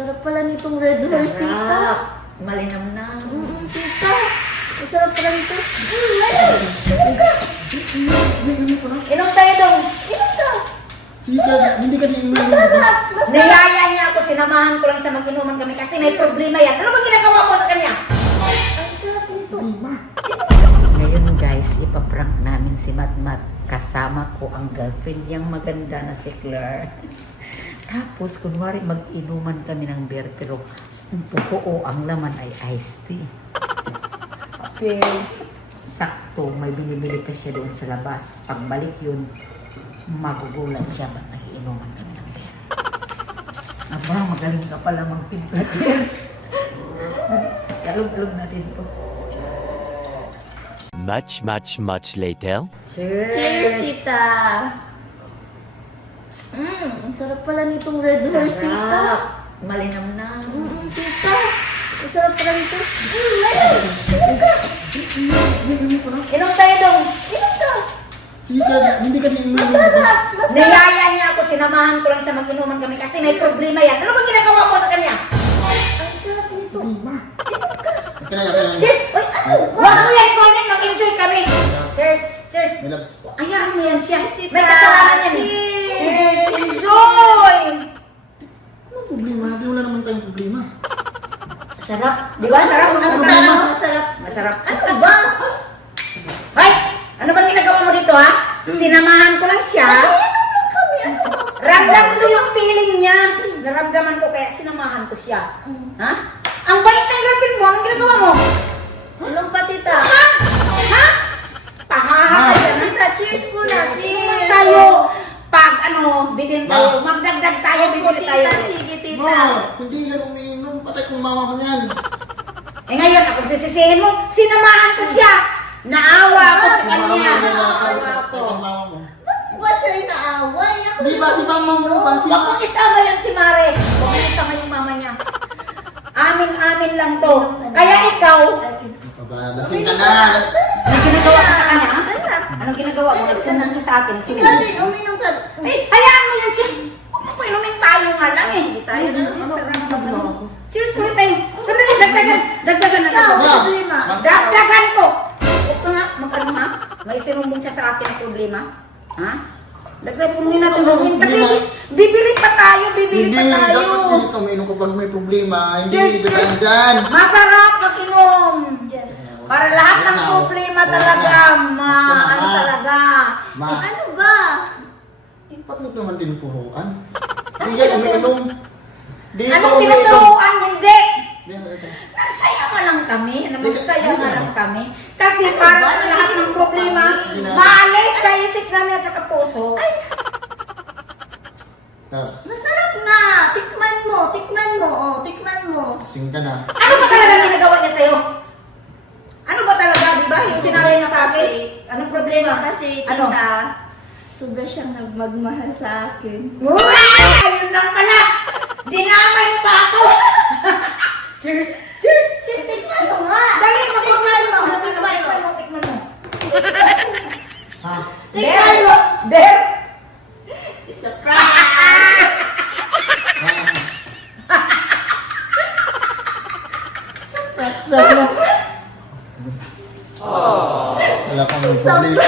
sarap pala nitong red horse, tita. Sarap. Malinamnam. Tita, ang sarap pala nito. Inom tayo dong. Inom ka. Sika, hindi ka din Masarap, masarap. Niyaya niya ako, sinamahan ko lang siya mag-inuman kami kasi may problema yan. Ano bang ginagawa ko sa kanya? Ang sarap nito. Ngayon guys, ipaprank namin si Matmat. Kasama ko ang girlfriend niyang maganda na si Claire. Tapos kunwari mag-inuman kami ng beer pero totoo ang laman ay iced tea. Okay. Sakto, may binibili pa siya doon sa labas. Pagbalik yun, magugulat siya ba't nag-iinuman kami ng beer. Aba, magaling ka pala magtimpla beer. Talog-talog natin to. Much later. Cheers! Cheers, tita. Ang sarap pala nitong red horse, tita. Sarap. Malinamnam. Tita, ang sarap pala nito. Inom tayo dong. Inom ka. Sika, hindi ka din Masarap, masarap. Niyaya niya ako, sinamahan ko lang siya mag-inuman kami kasi may problema yan. Ano bang ginagawa ko sa kanya? Ang sarap nito. Kaya. Cheers! Uy, wag mo yan, Conan. Mag-enjoy kami. Cheers! Cheers! May labs. Ayan mo yan siya. Tita. May kasalanan yan. Cheers! Enjoy! Anong problema? Di wala naman tayong problema. Sarap. Di ba? Sarap. Masarap, masarap. Masarap. Ano ba? Ay! Ano bang ginagawa mo dito, ha? Sinamahan ko lang siya. Ramdam ko yung feeling niya. Naramdaman ko kaya sinamahan ko siya. Ha? Ang bait ng girlfriend mo. Anong ginagawa mo? Inom pa, tita. Ha? Ha? Pahaha ka dyan. Tita, cheers muna. Cheers Cheers. tayo. Pag ano, bitin tayo. Magdagdag tayo, bibili tayo. Tita, sige, tita. No, hindi yan umiinom. Patay kong mama mo yan. Eh ngayon, akong sisisihin mo, sinamahan ko siya. Naawa ako sa kanya. Naawa Patay kong ako. mama mo. Ba't ba siya inaaway? Ako Di ba si mama mo? Ba si Huwag mong isama yan si Mare. Huwag mong isama yung mama niya. Amin-amin lang to. Kaya ikaw, Lasing ka na. anong ginagawa ko sa kanya? ha? Tita, Anong ginagawa mo? Nagsumbong siya sa akin. Sige. ikaw din, uminom ka. Eh, hayaan mo yan siya. Huwag mo inumin tayo nga lang eh. Tayo na lang. Cheers ulit tayo. Sandali, dagdagan. Dagdagan na Ikaw, dagdagan. may problema. Dagdagan ko. Huwag ka nga, mag-ano ha? May sinumbong siya sa akin ng problema. Ha? Dagdagan mo natin gawin. Kasi bibili pa tayo, bibili Hindi, pa tayo. dapat hindi ka umiinom kapag may problema. Hindi Cheers, dito cheers. dyan. Masarap mag-inom. Yes. Para lahat ng problema talaga, ano talaga. Ma, Ano ba? bakit naman tinuturuan? Hindi yan umiinom. Di ka Anong umiinom. tinuturuan? Hindi. Di, di. Nasaya nga lang kami. Nasaya nga lang kami. Kasi para lahat ng problema, maalis sa isip namin at sa puso. Tapos, Masarap nga. Tikman mo, tikman mo. Oh, tikman mo. lasing ka na. Ano ba talaga ginagawa niya sa'yo? Ano ba talaga, di ba? Yung sinabi mo sa akin, anong problema? Kasi, Ano? tita, sobra siyang nagmagmahal sa akin. Wow! Yun lang pala! Dinamay mo pa ako! Cheers! Cheers! Cheers, tikman mo nga. Dali, Tikman mo, magtikman mo! tikman mo. Tikman mo! Ha? Tikman mo. Bear! It's a prank. It's a prank. Wala kang problema.